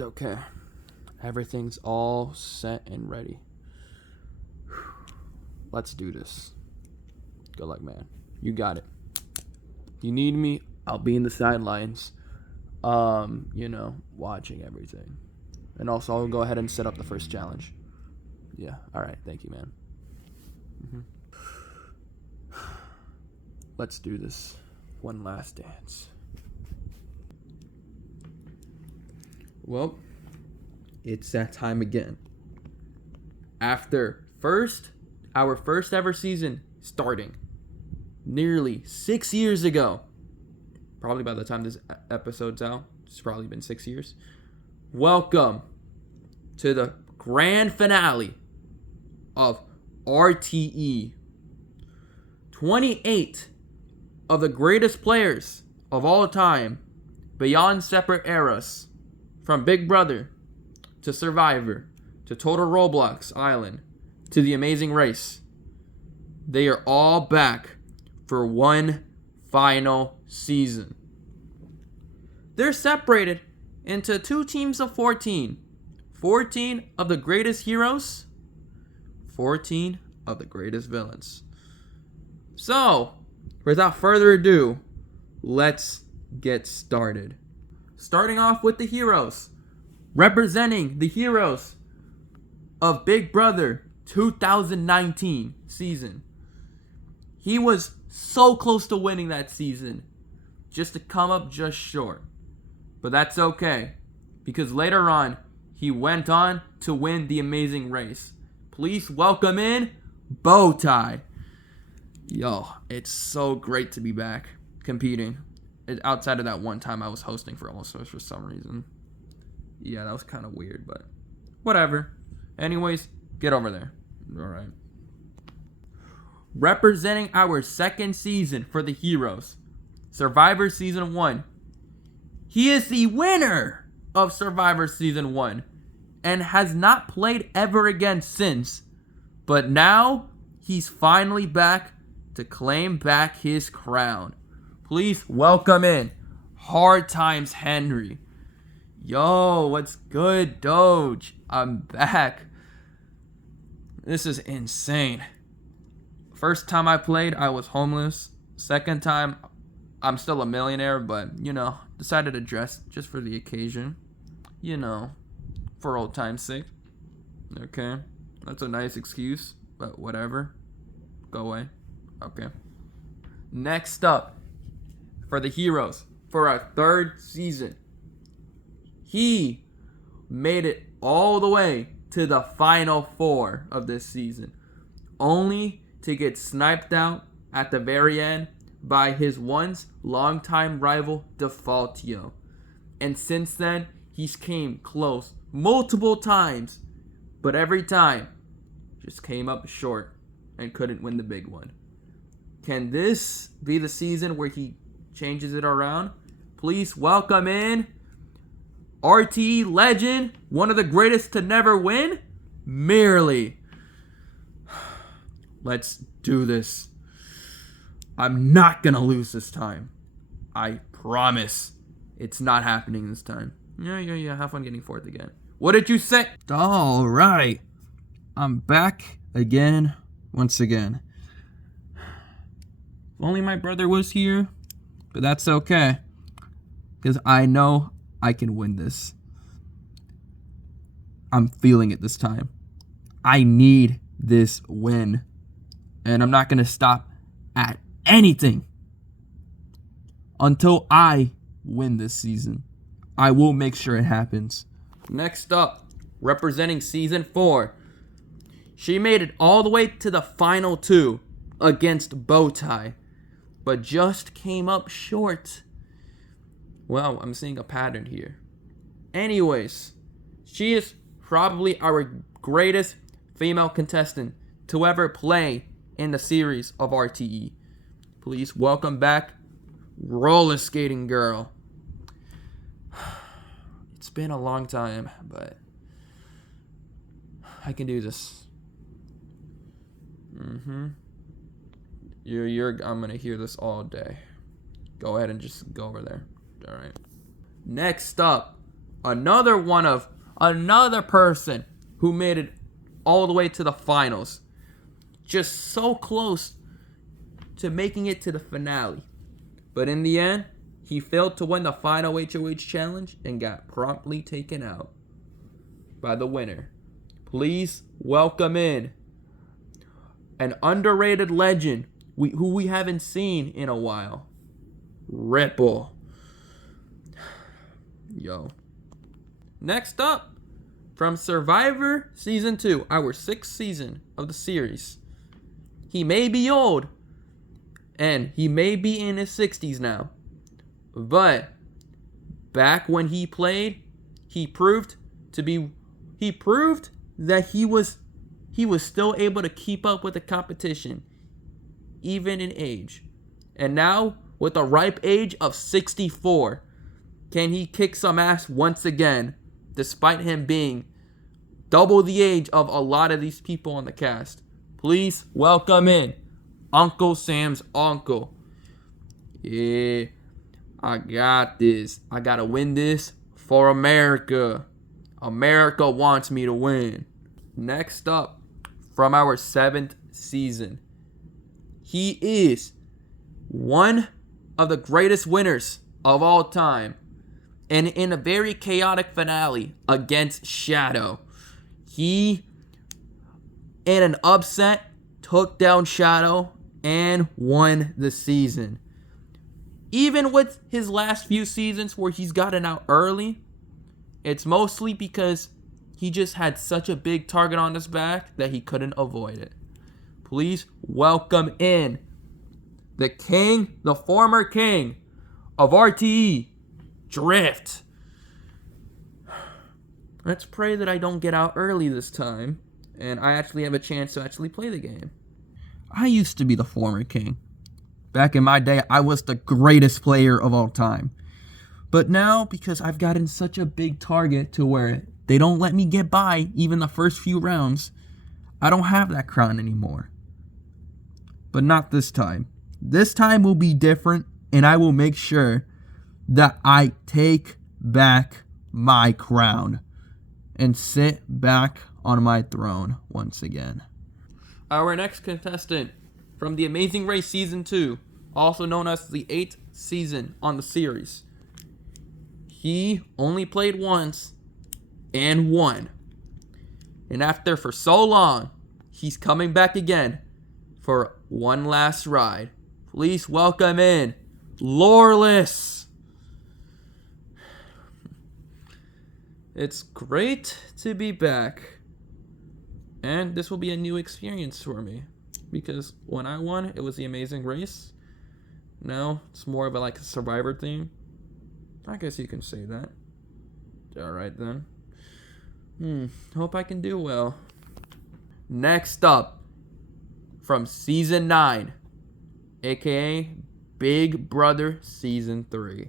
Okay. Everything's all set and ready. Let's do this. Good luck, man. You got it. If you need me, I'll be in the sidelines. Watching everything. And also, I'll go ahead and set up the first challenge. Yeah, alright. Thank you, man. Let's do this. One last dance. Well, it's that time again. After our first ever season starting nearly 6 years ago, probably by the time this episode's out, it's probably been 6 years. Welcome to the grand finale of RTE. 28 of the greatest players of all time, beyond separate eras, from Big Brother to Survivor to Total Roblox Island to The Amazing Race. They are all back for one final season. They're separated into two teams of 14. 14 of the greatest heroes, 14 of the greatest villains. So, without further ado, let's get started. Starting off with the heroes. Representing the heroes of Big Brother 2019 season. He was so close to winning that season, just to come up just short. But that's okay, because later on, he went on to win The Amazing Race. Please welcome in Bowtie. Yo, it's so great to be back competing. Outside of that one time I was hosting for some reason. Yeah, that was kind of weird, but whatever. Anyways, get over there. Alright. Representing our second season for the heroes, Survivor Season 1. He is the winner of Survivor Season 1 and has not played ever again since. But now, he's finally back to claim back his crown. Please welcome in Hard Times Henry. Yo, what's good, Doge? I'm back. This is insane. First time I played, I was homeless. Second time, I'm still a millionaire, but, decided to dress just for the occasion. For old time's sake. Okay, that's a nice excuse, but whatever. Go away. Okay. Next up, for the heroes, for our third season, he made it all the way to the final four of this season, only to get sniped out at the very end by his once longtime rival Defaultio. And since then, he's came close multiple times, but every time just came up short and couldn't win the big one. Can this be the season where he changes it around? Please welcome in RTE legend, one of the greatest to never win, Merely. Let's do this. I'm not gonna lose this time. I promise. It's not happening this time. Yeah. Have fun getting fourth again. What did you say? All right. I'm back again, once again. If only my brother was here, but that's okay, because I know I can win this. I'm feeling it this time. I need this win, and I'm not going to stop at anything until I win this season. I will make sure it happens. Next up, representing Season 4. She made it all the way to the final two against Bowtie, but just came up short. Well, I'm seeing a pattern here. Anyways, she is probably our greatest female contestant to ever play in the series of RTE. Please welcome back Roller Skating Girl. It's been a long time, but I can do this. I'm gonna hear this all day. Go ahead and just go over there. All right. Next up, Another person who made it all the way to the finals. Just so close to making it to the finale. But in the end, he failed to win the final HOH challenge and got promptly taken out by the winner. Please welcome in an underrated legend who we haven't seen in a while. Ripple. Yo. Next up, from Survivor Season 2, our 6th season of the series. He may be old, and he may be in his 60s now, but back when he played, he proved that he was still able to keep up with the competition, even in age. And now, with a ripe age of 64, can he kick some ass once again, despite him being double the age of a lot of these people on the cast? Please welcome in Uncle Sam's uncle. Yeah, I got this. I gotta win this for America. America wants me to win. Next up, from our 7th season, he is one of the greatest winners of all time. And in a very chaotic finale against Shadow, he, in an upset, took down Shadow and won the season. Even with his last few seasons where he's gotten out early, it's mostly because he just had such a big target on his back that he couldn't avoid it. Please welcome in the king, the former king of RTE, Drift. Let's pray that I don't get out early this time, and I actually have a chance to actually play the game. I used to be the former king. Back in my day, I was the greatest player of all time. But now, because I've gotten such a big target to where they don't let me get by even the first few rounds, I don't have that crown anymore. But not this time. This time will be different, and I will make sure that I take back my crown and sit back on my throne once again. Our next contestant from The Amazing Race Season 2, also known as the 8th season on the series. He only played once and won. And after for so long, he's coming back again for one last ride. Please welcome in Lawless. It's great to be back. And this will be a new experience for me. Because when I won, it was The Amazing Race. Now, it's more of a Survivor theme. I guess you can say that. Alright then. Hope I can do well. Next up, from Season 9, aka Big Brother Season 3.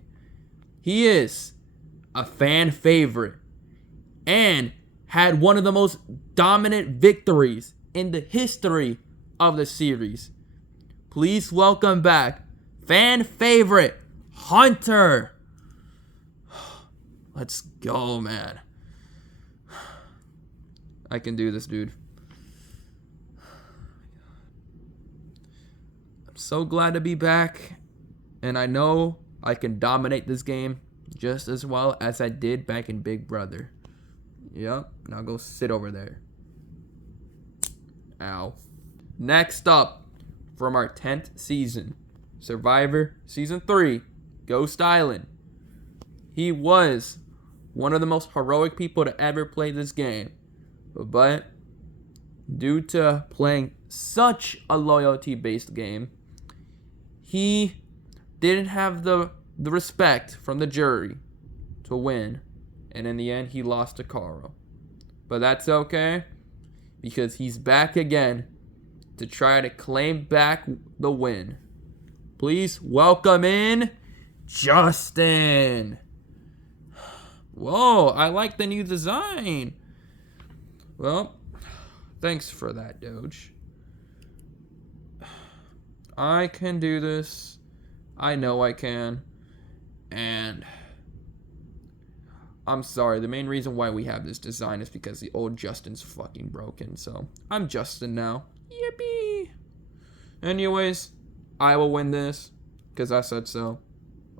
He is a fan favorite and had one of the most dominant victories in the history of the series. Please welcome back fan favorite Hunter. Let's go, man. I can do this, dude. I'm so glad to be back, and I know I can dominate this game just as well as I did back in Big Brother. Yep, now go sit over there. Ow. Next up, from our 10th season, Survivor Season 3, Ghost Island. He was one of the most heroic people to ever play this game. But due to playing such a loyalty-based game, he didn't have the respect from the jury to win. And in the end, he lost to Carl. But that's okay, because he's back again to try to claim back the win. Please welcome in Justin. Whoa, I like the new design. Well, thanks for that, Doge. I can do this. I know I can. And I'm sorry. The main reason why we have this design is because the old Justin's fucking broken. So I'm Justin now. Yippee. Anyways, I will win this because I said so.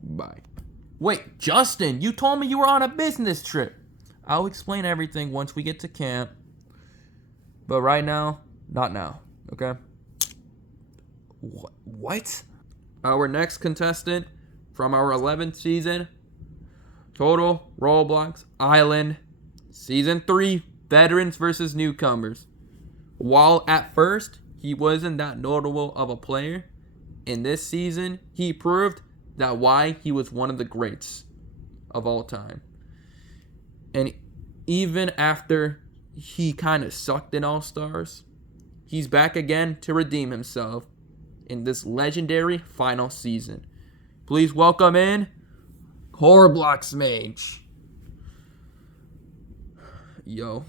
Bye. Wait, Justin, you told me you were on a business trip. I'll explain everything once we get to camp. But right now, not now, okay? What? Our next contestant from our 11th season, Total Roblox Island, Season 3, Veterans versus Newcomers. While at first, he wasn't that notable of a player, in this season, he proved that why he was one of the greats of all time. And even after he kind of sucked in All-Stars, he's back again to redeem himself in this legendary final season. Please welcome in Roblox Mage. Yo,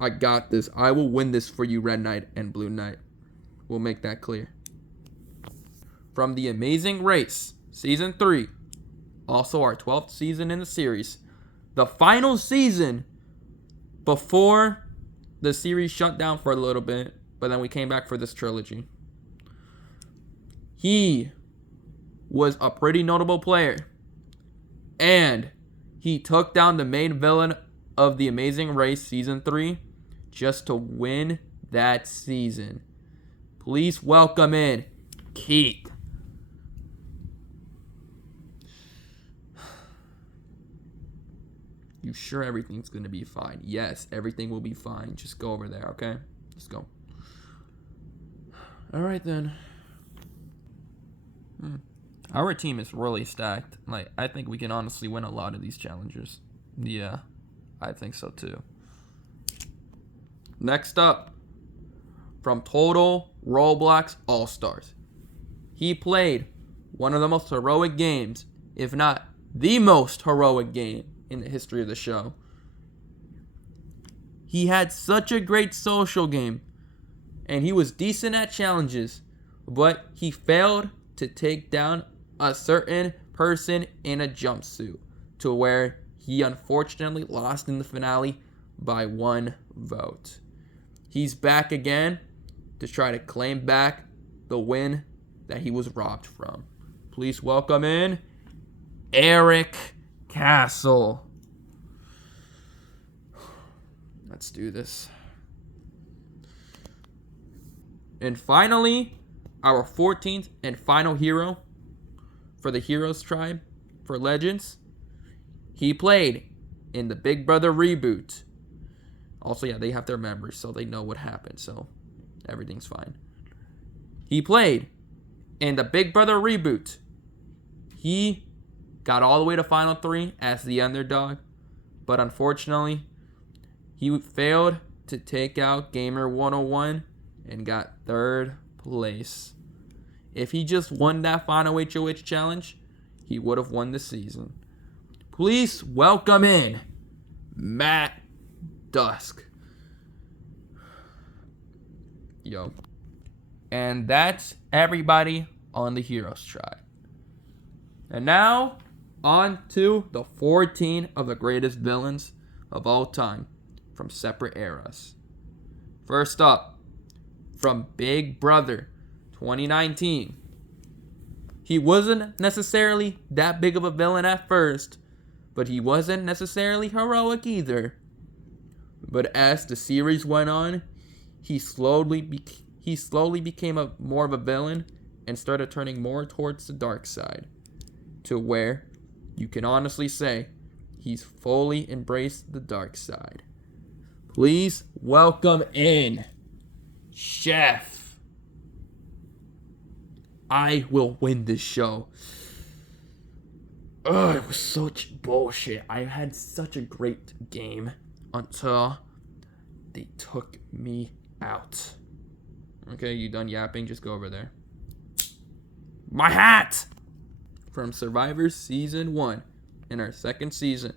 I got this. I will win this for you, Red Knight and Blue Knight. We'll make that clear. From The Amazing Race, Season 3, also our 12th season in the series, the final season before the series shut down for a little bit, but then we came back for this trilogy. He was a pretty notable player, and he took down the main villain of The Amazing Race Season 3 just to win that season. Please welcome in Keith. You sure everything's going to be fine? Yes, everything will be fine. Just go over there, okay? Let's go. All right, then. Our team is really stacked. Like, I think we can honestly win a lot of these challenges. Yeah, I think so, too. Next up, from Total Roblox All-Stars. He played one of the most heroic games, if not the most heroic game in the history of the show. He had such a great social game, and he was decent at challenges, but he failed to take down a certain person in a jumpsuit, to where he unfortunately lost in the finale by 1 vote. He's back again to try to claim back the win that he was robbed from. Please welcome in Eric Castle. Let's do this. And finally, our 14th and final hero for the Heroes Tribe for Legends. He played in the Big Brother reboot. Also, yeah, they have their members, so they know what happened, so everything's fine. He played in the Big Brother reboot. He got all the way to Final 3 as the underdog, but unfortunately, he failed to take out Gamer 101 and got 3rd place. If he just won that final HOH challenge, he would have won the season. Please welcome in Matt Dusk. Yo. And that's everybody on the Heroes Tribe. And now, on to the 14 of the greatest villains of all time from separate eras. First up, from Big Brother 2019. He wasn't necessarily that big of a villain at first, but he wasn't necessarily heroic either. But as the series went on, he slowly became more of a villain and started turning more towards the dark side, to where you can honestly say he's fully embraced the dark side. Please welcome in Chef. I will win this show. Ugh, it was such bullshit. I had such a great game until they took me out. Okay, you done yapping? Just go over there. My hat! From Survivor Season 1 in our 2nd season.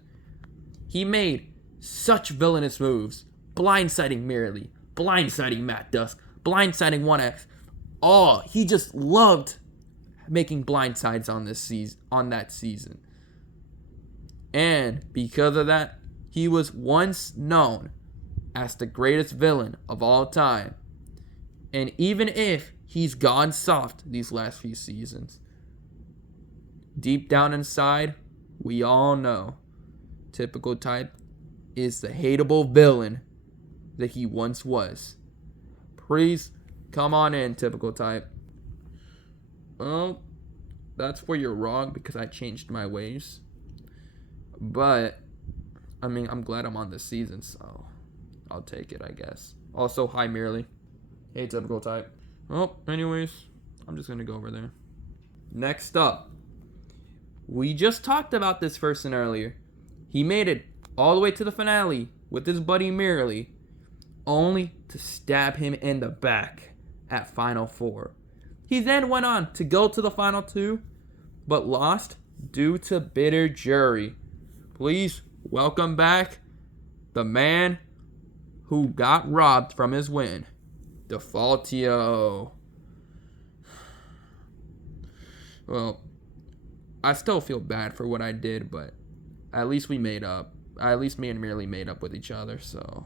He made such villainous moves. Blindsiding Merely, blindsiding Matt Dusk, blindsiding 1X. Oh, he just loved making blindsides on that season. And because of that, he was once known as the greatest villain of all time. And even if he's gone soft these last few seasons, deep down inside, we all know Typical Type is the hateable villain that he once was. Please come on in, Typical Type. Well, that's where you're wrong because I changed my ways. But, I mean, I'm glad I'm on this season, so I'll take it, I guess. Also, hi, Merely. Hey, Typical Type. Well, anyways, I'm just going to go over there. Next up, we just talked about this person earlier. He made it all the way to the finale with his buddy Merely, only to stab him in the back at Final Four. He then went on to go to the Final Two, but lost due to bitter jury. Please welcome back the man who got robbed from his win, Defaultio. Well, I still feel bad for what I did, but at least we made up. At least me and Merely made up with each other, so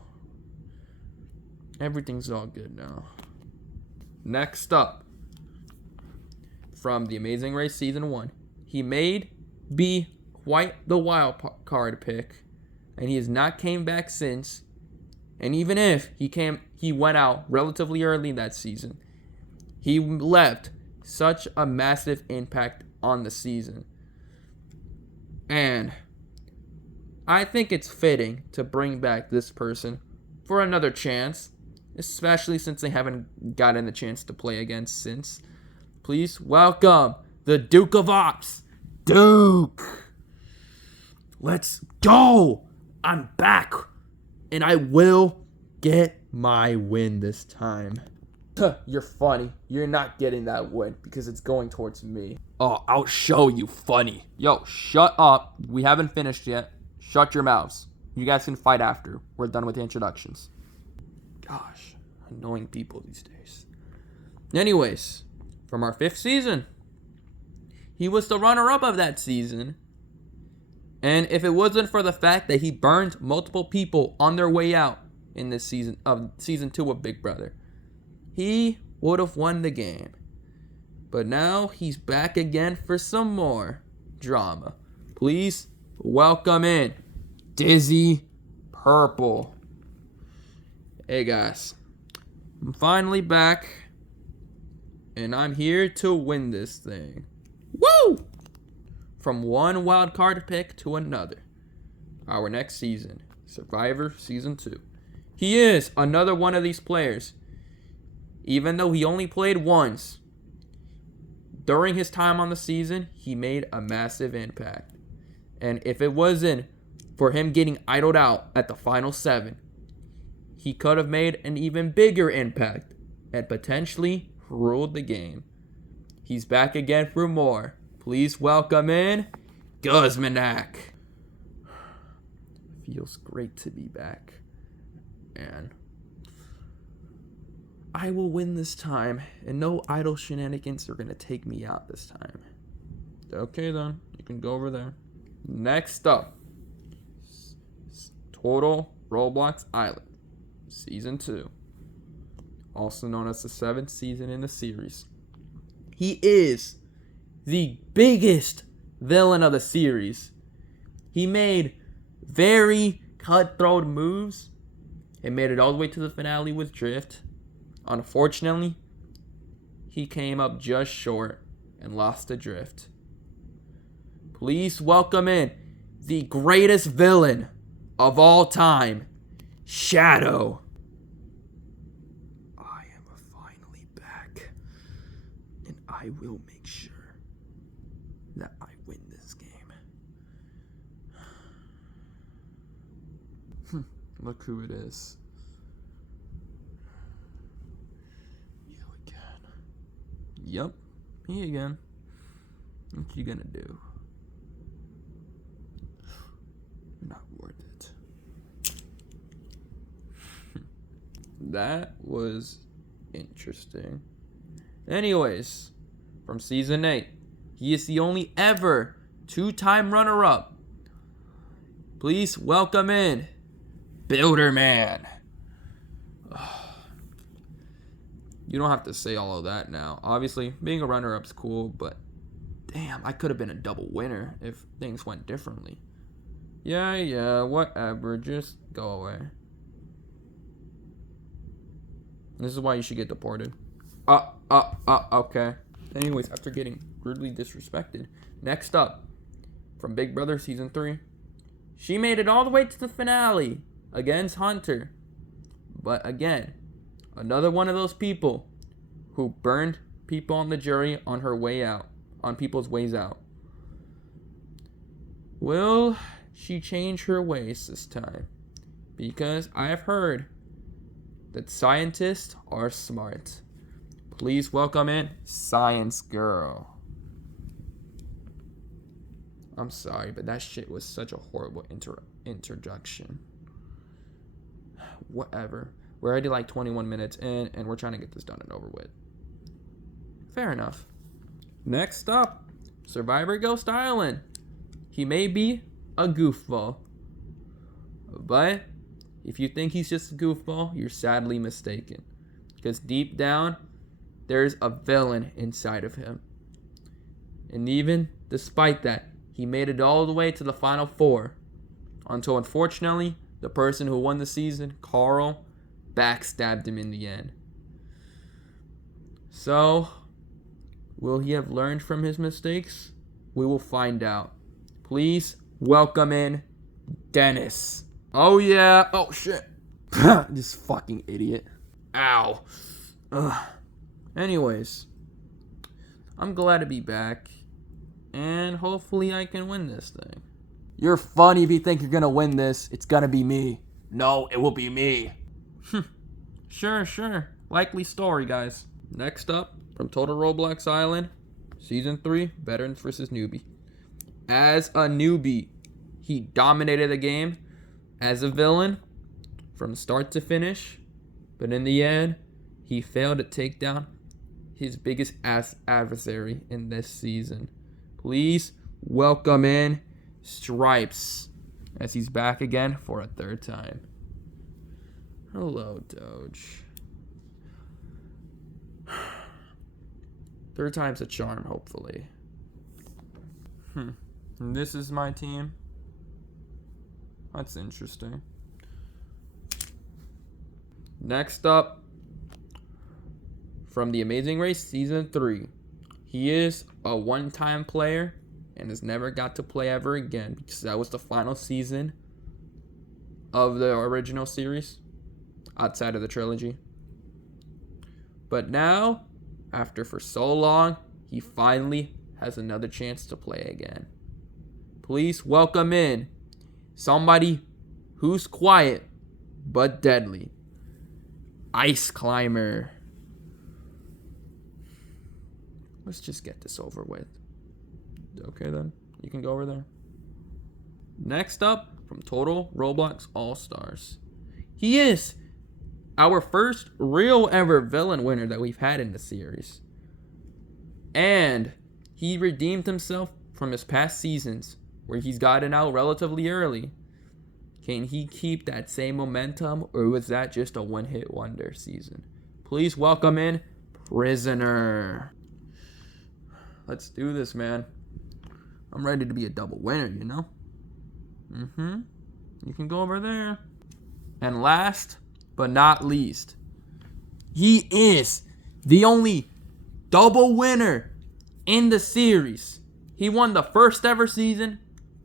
everything's all good now. Next up, from The Amazing Race Season 1, he may be quite the wild card pick, and he has not came back since. And even if he went out relatively early that season, he left such a massive impact on the season. And I think it's fitting to bring back this person for another chance, especially since they haven't gotten the chance to play again since. Please welcome the Duke of Ops, Duke. Let's go. I'm back, and I will get my win this time. You're funny. You're not getting that win because it's going towards me. Oh, I'll show you funny. Yo, shut up. We haven't finished yet. Shut your mouths. You guys can fight after. We're done with the introductions. Gosh, annoying people these days. Anyways, from our 5th season, he was the runner-up of that season. And if it wasn't for the fact that he burned multiple people on their way out in this season of season 2 of Big Brother, he would have won the game. But now he's back again for some more drama. Please welcome in Dizzy Purple. Hey guys, I'm finally back, and I'm here to win this thing. Woo! From one wild card pick to another. Our next season, Survivor Season 2. He is another one of these players. Even though he only played once, during his time on the season, he made a massive impact. And if it wasn't for him getting idled out at the final 7, he could have made an even bigger impact and potentially ruled the game. He's back again for more. Please welcome in Guzmanak. Feels great to be back. And I will win this time, and no idle shenanigans are going to take me out this time. Okay then, you can go over there. Next up, Total Roblox Island, Season 2. Also known as the 7th season in the series. He is the biggest villain of the series. He made very cutthroat moves and made it all the way to the finale with Drift. Unfortunately, he came up just short and lost to Drift. Please welcome in the greatest villain of all time, Shadow. I am finally back, and I will make sure that I win this game. Look who it is. Yup, me again. What you gonna do? Not worth it. That was interesting. Anyways, from Season 8, he is the only ever 2-time runner-up Please welcome in Builder Man. You don't have to say all of that now. Obviously, being a runner-up is cool, but damn, I could have been a double winner if things went differently. Yeah, whatever. Just go away. This is why you should get deported. Okay. Anyways, after getting rudely disrespected, next up, from Big Brother Season 3, she made it all the way to the finale against Hunter. But again, another one of those people who burned people on the jury on her way out, on people's ways out. Will she change her ways this time? Because I have heard that scientists are smart. Please welcome in Science Girl. I'm sorry, but that shit was such a horrible introduction. Whatever. We're already like 21 minutes in, and we're trying to get this done and over with. Fair enough. Next up, Survivor Ghost Island. He may be a goofball, but if you think he's just a goofball, you're sadly mistaken. Because deep down, there's a villain inside of him. And even despite that, he made it all the way to the final four. Until unfortunately, the person who won the season, Carl, backstabbed him in the end. So, will he have learned from his mistakes? We will find out. Please welcome in Dennis. Oh yeah. Oh shit. This fucking idiot. Ow. Ugh. Anyways, I'm glad to be back. And hopefully I can win this thing. You're funny if you think you're gonna win this. It's gonna be me. No, it will be me. Sure. Likely story, guys. Next up, from Total Roblox Island, Season 3, Veterans vs. Newbie. As a newbie, he dominated the game as a villain from start to finish. But in the end, he failed to take down his biggest adversary in this season. Please welcome in Stripes as he's back again for a third time. Hello, Doge. Third time's a charm, hopefully. And this is my team. That's interesting. Next up, from The Amazing Race Season 3. He is a one-time player and has never got to play ever again because that was the final season of the original series outside of the trilogy. But now, after for so long, he finally has another chance to play again. Please welcome in somebody who's quiet but deadly. Ice Climber. Let's just get this over with. Okay then, you can go over there. Next up, from Total Roblox All-Stars. He is our first real ever villain winner that we've had in the series. And he redeemed himself from his past seasons where he's gotten out relatively early. Can he keep that same momentum, or was that just a one-hit wonder season? Please welcome in Prisoner. Let's do this, man. I'm ready to be a double winner, you know? You can go over there. And last but not least, he is the only double winner in the series. He won the first ever season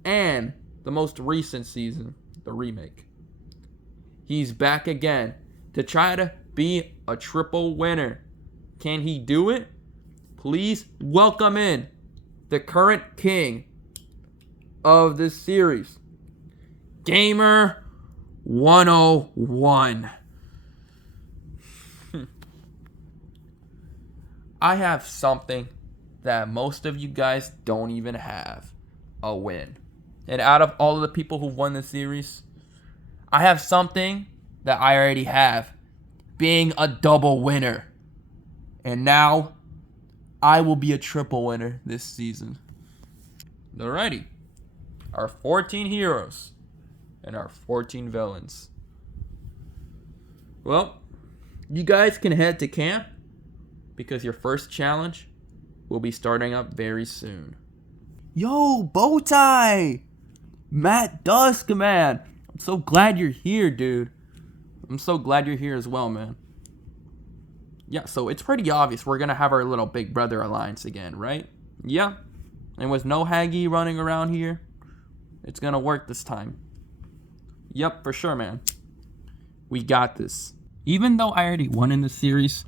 and the most recent season, the remake. He's back again to try to be a triple winner. Can he do it? Please welcome in the current king of this series, Gamer 101. I have something that most of you guys don't even have, a win. And out of all of the people who won the series, I have something that I already have, being a double winner. And now, I will be a triple winner this season. Alrighty. Our 14 heroes. and our 14 villains. Well, you guys can head to camp because your first challenge will be starting up very soon. Yo, Bowtie! Matt Dusk, man. I'm so glad you're here, dude. I'm so glad you're here as well, man. Yeah, so it's pretty obvious we're gonna have our little Big Brother alliance again, right? Yeah. And with no Haggy running around here, it's gonna work this time. Yep, for sure, man. We got this. Even though I already won in this series,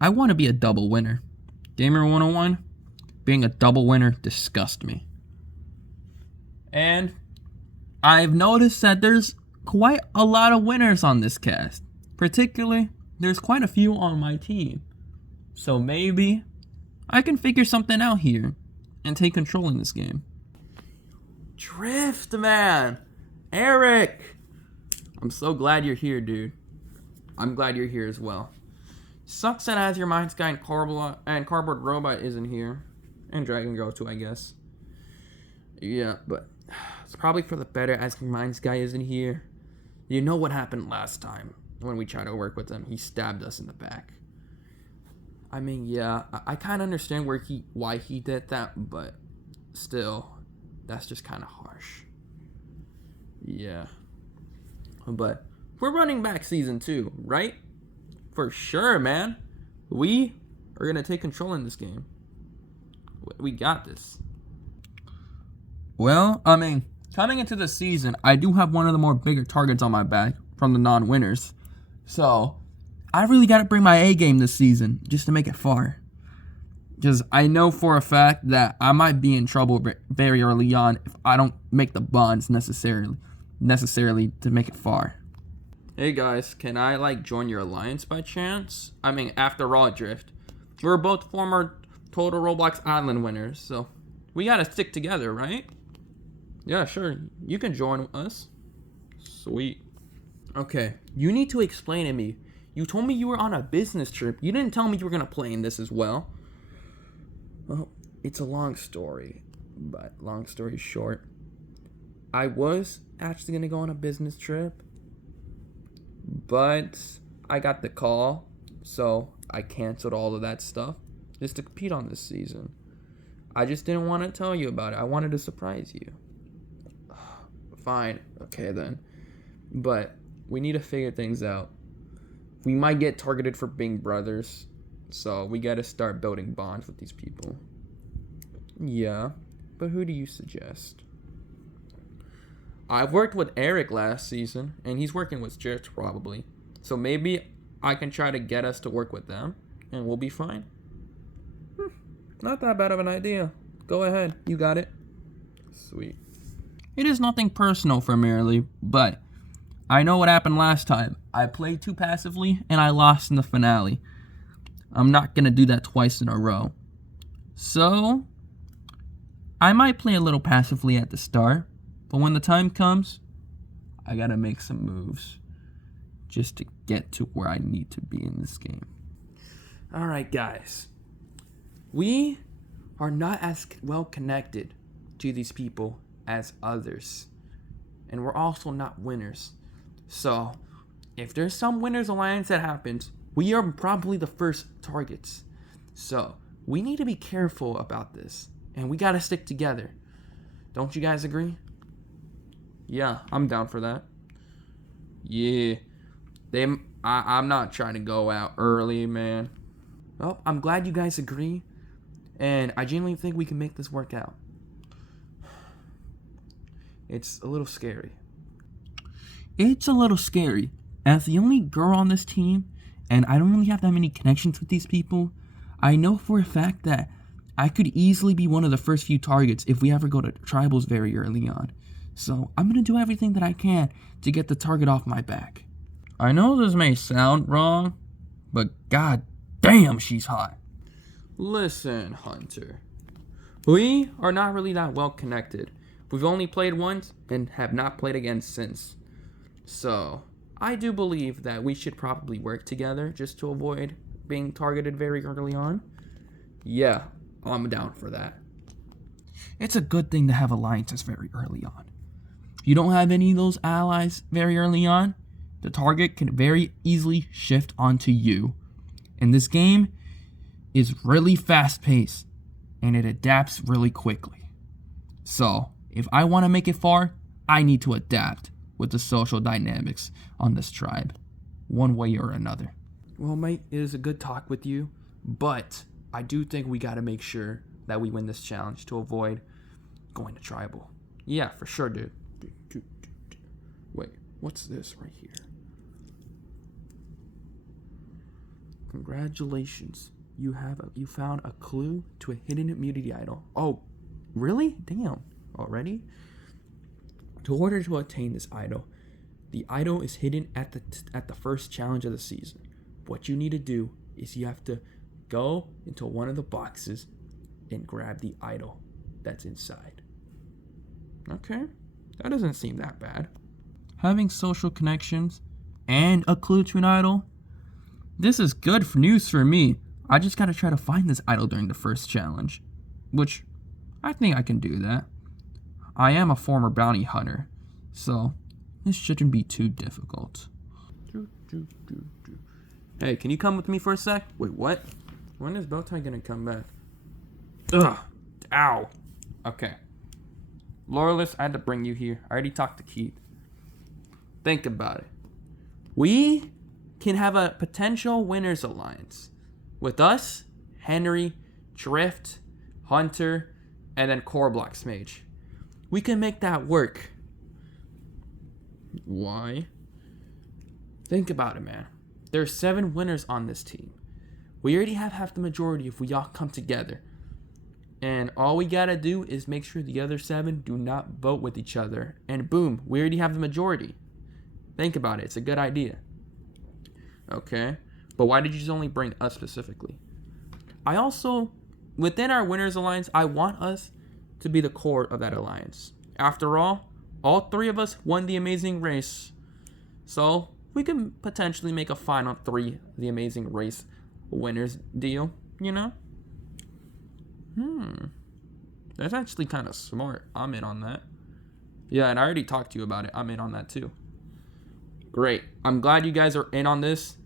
I want to be a double winner. Gamer 101, being a double winner disgusts me. And I've noticed that there's quite a lot of winners on this cast. Particularly, there's quite a few on my team. So maybe I can figure something out here and take control in this game. Drift, man! Eric! I'm so glad you're here, dude. I'm glad you're here as well. Sucks that As Your Mind Sky and Cardboard Robot isn't here. And Dragon Girl too, I guess. Yeah, but it's probably for the better As Your Mind Sky isn't here. You know what happened last time when we tried to work with him. He stabbed us in the back. I mean, yeah, I kind of understand why he did that, but still, that's just kind of harsh. Yeah. But we're running back season 2, right? For sure, man. We are going to take control in this game. We got this. Well, I mean, coming into the season, I do have one of the more bigger targets on my back from the non-winners. So, I really got to bring my A game this season just to make it far. Because I know for a fact that I might be in trouble very early on if I don't make the bonds necessarily to make it far. Hey guys, can I join your alliance by chance? I mean, after all, Drift, we're both former Total Roblox Island winners, so we gotta stick together, right? Yeah, sure, you can join us. Sweet. Okay, you need to explain to me. You told me you were on a business trip. You didn't tell me you were gonna play in this as well. Well, it's a long story, but long story short, I was actually gonna go on a business trip, but I got the call, so I canceled all of that stuff just to compete on this season. I just didn't want to tell you about it. I wanted to surprise you. Fine, okay then. But we need to figure things out. We might get targeted for being brothers, so we gotta start building bonds with these people. Yeah, but who do you suggest? I've worked with Eric last season, and he's working with Drift probably. So maybe I can try to get us to work with them, and we'll be fine. Not that bad of an idea. Go ahead, you got it. Sweet. It is nothing personal for Merely, but I know what happened last time. I played too passively, and I lost in the finale. I'm not going to do that twice in a row. So, I might play a little passively at the start, but when the time comes, I gotta make some moves just to get to where I need to be in this game. Alright, guys. We are not as well connected to these people as others. And we're also not winners. So, if there's some winners alliance that happens, we are probably the first targets. So, we need to be careful about this. And we gotta stick together. Don't you guys agree? Yeah, I'm down for that. Yeah. I'm not trying to go out early, man. Well, I'm glad you guys agree. And I genuinely think we can make this work out. It's a little scary. It's a little scary. As the only girl on this team, and I don't really have that many connections with these people, I know for a fact that I could easily be one of the first few targets if we ever go to tribals very early on. So I'm going to do everything that I can to get the target off my back. I know this may sound wrong, but god damn, she's hot. Listen, Hunter. We are not really that well connected. We've only played once and have not played again since. So, I do believe that we should probably work together just to avoid being targeted very early on. Yeah, I'm down for that. It's a good thing to have alliances very early on. you don't have any of those allies very early on, the target can very easily shift onto you. And this game is really fast-paced, and it adapts really quickly. So, if I want to make it far, I need to adapt with the social dynamics on this tribe, one way or another. Well, mate, it is a good talk with you, but I do think we got to make sure that we win this challenge to avoid going to tribal. Yeah, for sure, dude. Wait, what's this right here? Congratulations. You found a clue to a hidden immunity idol. Oh, really? Damn. Already? In order to attain this idol, the idol is hidden at the first challenge of the season. What you need to do is you have to go into one of the boxes and grab the idol that's inside. Okay, that doesn't seem that bad. Having social connections and a clue to an idol, this is good news for me. I just gotta try to find this idol during the first challenge, which I think I can do that. I am a former bounty hunter, so this shouldn't be too difficult. Hey, can you come with me for a sec? Wait, what? When is Bowtie gonna come back? Ugh. Ow. Okay. Laurelus, I had to bring you here. I already talked to Keith. Think about it. We can have a potential winners alliance with us, Henry, Drift, Hunter, and then Coreblock's Mage. We can make that work. Why? Think about it, man. There are 7 winners on this team. We already have half the majority if we all come together. And all we gotta do is make sure the other 7 do not vote with each other. And boom, we already have the majority. Think about it. It's a good idea. Okay. But why did you just only bring us specifically? I also, within our winners alliance, I want us to be the core of that alliance. After all 3 of us won the amazing race. So we can potentially make a final 3 the amazing race winners deal, you know? That's actually kind of smart. I'm in on that. Yeah, and I already talked to you about it. I'm in on that too. Great. I'm glad you guys are in on this.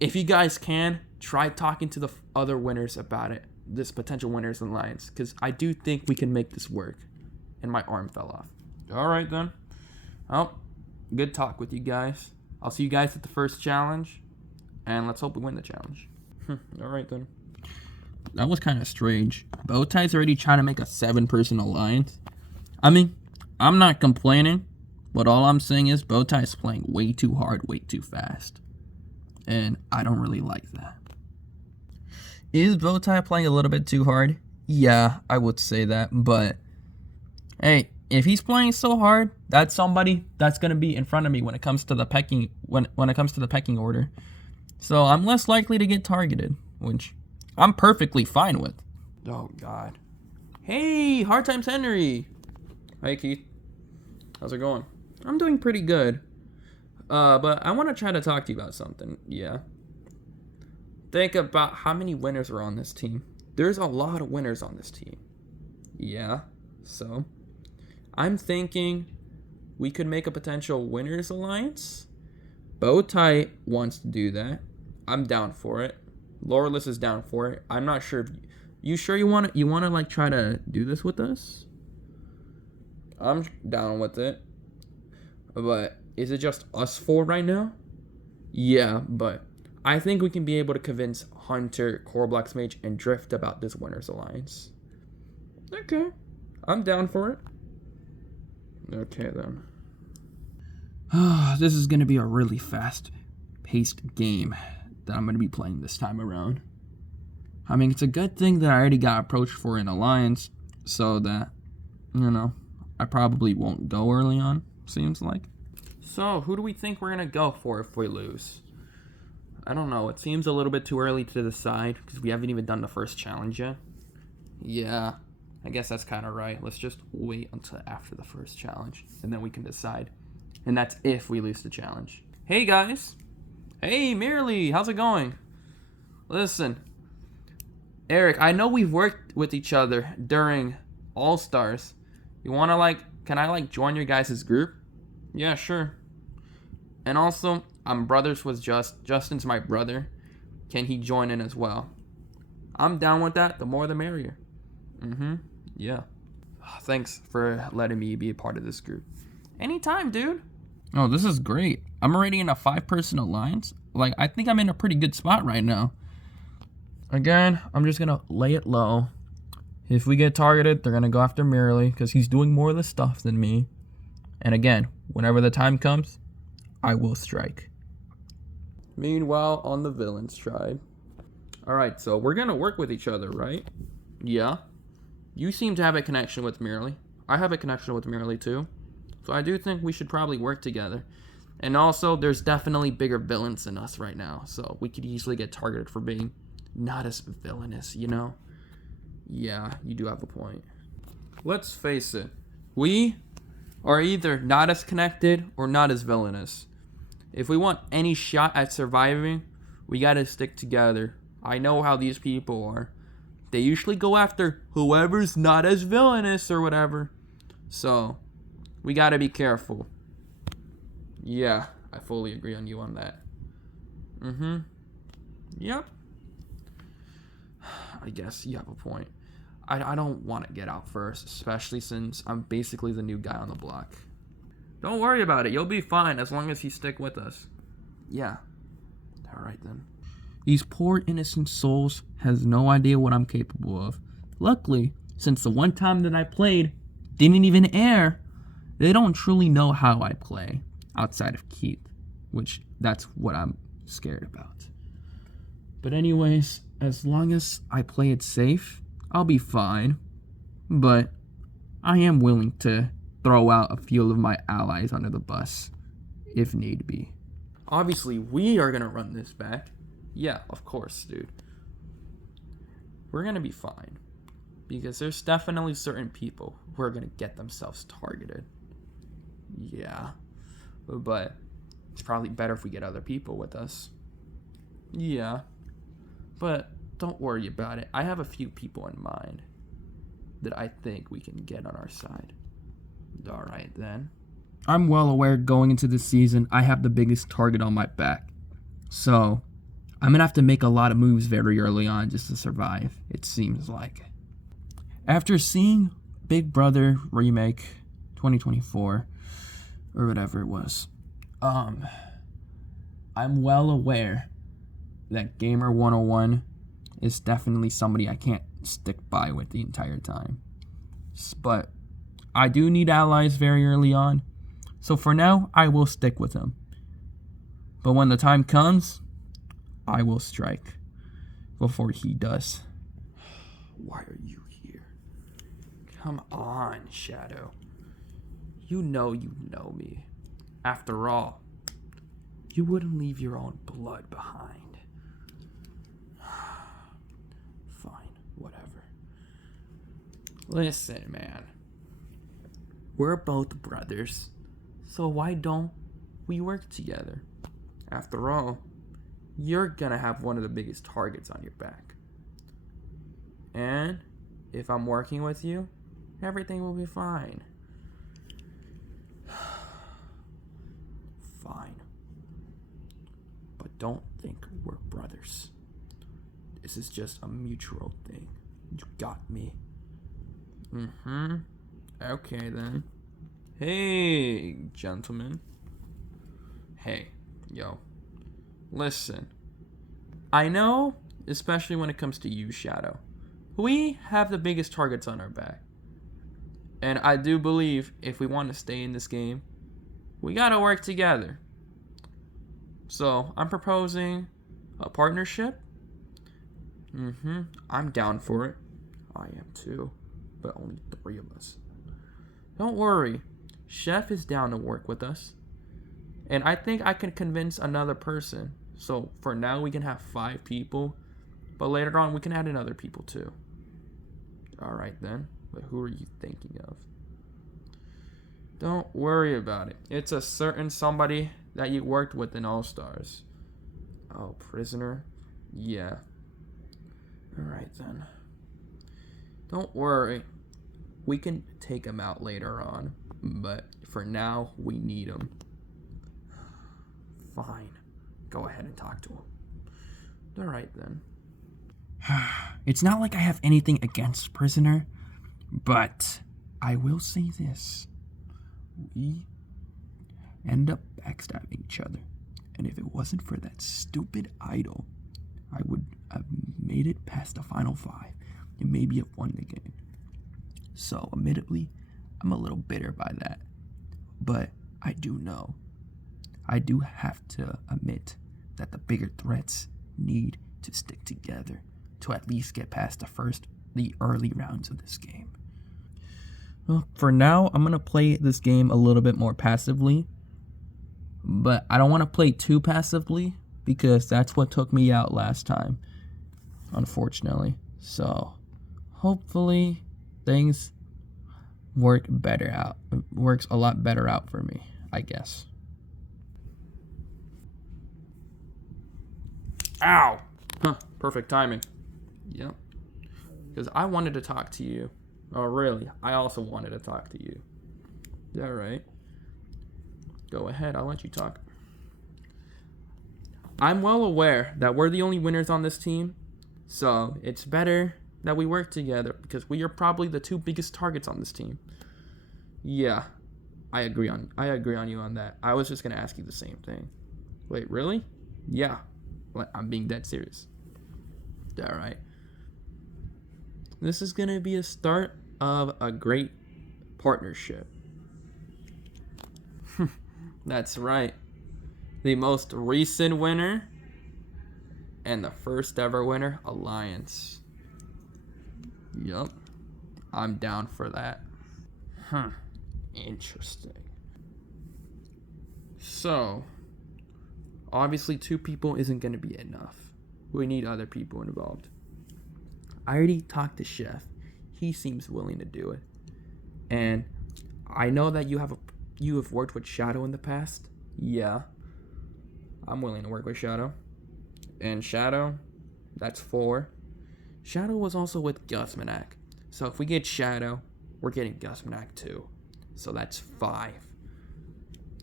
If you guys can, try talking to the other winners about it. This potential winners alliance. Because I do think we can make this work. And my arm fell off. Alright then. Well, good talk with you guys. I'll see you guys at the first challenge. And let's hope we win the challenge. Alright then. That was kind of strange. Bowtie's already trying to make a 7-person alliance. I mean, I'm not complaining. But all I'm saying is Bowtie's playing way too hard, way too fast. And I don't really like that. Is Bowtie playing a little bit too hard? Yeah, I would say that. But hey, if he's playing so hard, that's somebody that's gonna be in front of me when it comes to the pecking when it comes to the pecking order. So I'm less likely to get targeted, which I'm perfectly fine with. Oh God. Hey, Hard Times Henry. Hey Keith. How's it going? I'm doing pretty good. But I want to try to talk to you about something. Yeah. Think about how many winners are on this team. There's a lot of winners on this team. Yeah. So, I'm thinking we could make a potential winners alliance. Bowtie wants to do that. I'm down for it. Laurelus is down for it. I'm not sure if you sure you want to like try to do this with us? I'm down with it. But is it just us 4 right now? Yeah, but I think we can be able to convince Hunter, Coreblock's Mage, and Drift about this winners alliance. Okay. I'm down for it. Okay, then. This is going to be a really fast-paced game that I'm going to be playing this time around. I mean, it's a good thing that I already got approached for an alliance, so that, you know, I probably won't go early on, seems like. So, who do we think we're going to go for if we lose? I don't know. It seems a little bit too early to decide because we haven't even done the first challenge yet. Yeah, I guess that's kind of right. Let's just wait until after the first challenge and then we can decide. And that's if we lose the challenge. Hey, guys. Hey, Mirly. How's it going? Listen, Eric, I know we've worked with each other during All-Stars. You want to, like, can I like join your guys' group? Yeah, sure. And also, I'm brothers with Justin's my brother. Can he join in as well? I'm down with that. The more the merrier. Yeah. Thanks for letting me be a part of this group. Anytime, dude. Oh, this is great. I'm already in a 5-person alliance. Like, I think I'm in a pretty good spot right now. Again, I'm just gonna lay it low. If we get targeted, they're gonna go after Merrily because he's doing more of the stuff than me. And again, whenever the time comes, I will strike. Meanwhile, on the villain's tribe. Alright, so we're gonna work with each other, right? Yeah. You seem to have a connection with Merrily. I have a connection with Merrily too. So I do think we should probably work together. And also, there's definitely bigger villains than us right now. So we could easily get targeted for being not as villainous, you know? Yeah, you do have a point. Let's face it. We are either not as connected or not as villainous. If we want any shot at surviving, we gotta stick together. I know how these people are. They usually go after whoever's not as villainous or whatever. So, we gotta be careful. Yeah, I fully agree on you on that. Yep. I guess you have a point. I don't want to get out first, especially since I'm basically the new guy on the block. Don't worry about it. You'll be fine as long as you stick with us. Yeah. Alright then. These poor innocent souls has no idea what I'm capable of. Luckily, since the one time that I played didn't even air, they don't truly know how I play outside of Keith, which that's what I'm scared about. But anyways, as long as I play it safe, I'll be fine. But I am willing to throw out a few of my allies under the bus, if need be. Obviously, we are going to run this back. Yeah, of course, dude. We're going to be fine. Because there's definitely certain people who are going to get themselves targeted. Yeah. But it's probably better if we get other people with us. Yeah. But don't worry about it. I have a few people in mind that I think we can get on our side. Alright then. I'm well aware going into this season, I have the biggest target on my back. So, I'm going to have to make a lot of moves very early on just to survive, it seems like. After seeing Big Brother Remake 2024, or whatever it was, I'm well aware that Gamer 101 is definitely somebody I can't stick by with the entire time. But I do need allies very early on, so for now, I will stick with him. But when the time comes, I will strike before he does. Why are you here? Come on, Shadow. You know me. After all, you wouldn't leave your own blood behind. Fine, whatever. Listen, man. We're both brothers, so why don't we work together? After all, you're gonna have one of the biggest targets on your back. And if I'm working with you, everything will be fine. Fine. But don't think we're brothers. This is just a mutual thing. You got me. Okay then. Hey, gentlemen. Hey, yo. Listen. I know, especially when it comes to you, Shadow, we have the biggest targets on our back. And I do believe if we want to stay in this game, we gotta work together. So, I'm proposing a partnership. I'm down for it. I am too, but only 3 of us. Don't worry, Chef is down to work with us. And I think I can convince another person. So for now we can have 5 people, but later on we can add another people too. Alright then, but who are you thinking of? Don't worry about it. It's a certain somebody that you worked with in All Stars. Oh, Prisoner? Yeah. Alright then. Don't worry. We can take him out later on, but for now, we need him. Fine. Go ahead and talk to him. All right, then. It's not like I have anything against Prisoner, but I will say this. We end up backstabbing each other. And if it wasn't for that stupid idol, I would have made it past the final 5 and maybe have won the game. So, admittedly, I'm a little bitter by that. But I do have to admit that the bigger threats need to stick together to at least get past the early rounds of this game. Well, for now, I'm going to play this game a little bit more passively. But I don't want to play too passively because that's what took me out last time, unfortunately. So, hopefully, things works a lot better out for me, I guess. Ow! Huh, perfect timing. Yep. Because I wanted to talk to you. Oh, really? I also wanted to talk to you. Is that right? Go ahead, I'll let you talk. I'm well aware that we're the only winners on this team, so it's better that we work together because we are probably the 2 biggest targets on this team. Yeah, I agree on you on that. I was just gonna ask you the same thing. Wait, really? Yeah, I'm being dead serious. All right. This is gonna be a start of a great partnership. That's right. The most recent winner and the first ever winner alliance. Yup. I'm down for that. Interesting. So, obviously 2 people isn't going to be enough. We need other people involved. I already talked to Chef. He seems willing to do it. And I know that you have worked with Shadow in the past. Yeah. I'm willing to work with Shadow. And Shadow, that's 4. Shadow was also with Gus Manak. So if we get Shadow, we're getting Gus Manak too. So that's 5.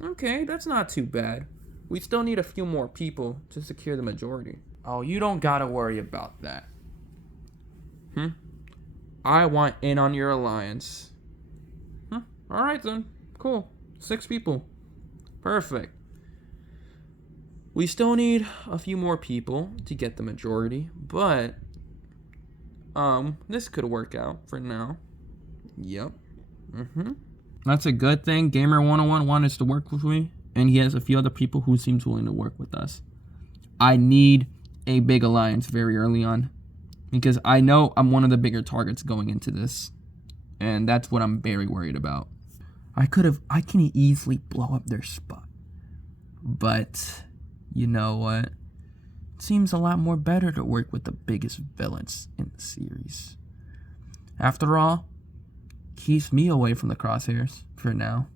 Okay, that's not too bad. We still need a few more people to secure the majority. Oh, you don't gotta worry about that. I want in on your alliance. Alright then. Cool. 6 people. Perfect. We still need a few more people to get the majority, but this could work out for now. Yep. That's a good thing. Gamer 101 wanted to work with me, and he has a few other people who seems willing to work with us. I need a big alliance very early on because I know I'm one of the bigger targets going into this, and that's what I'm very worried about. I can easily blow up their spot, but you know what? It seems a lot more better to work with the biggest villains in the series. After all, keeps me away from the crosshairs for now.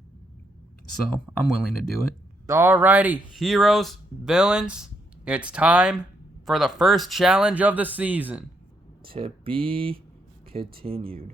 So, I'm willing to do it. Alrighty, heroes, villains, it's time for the first challenge of the season. To be continued.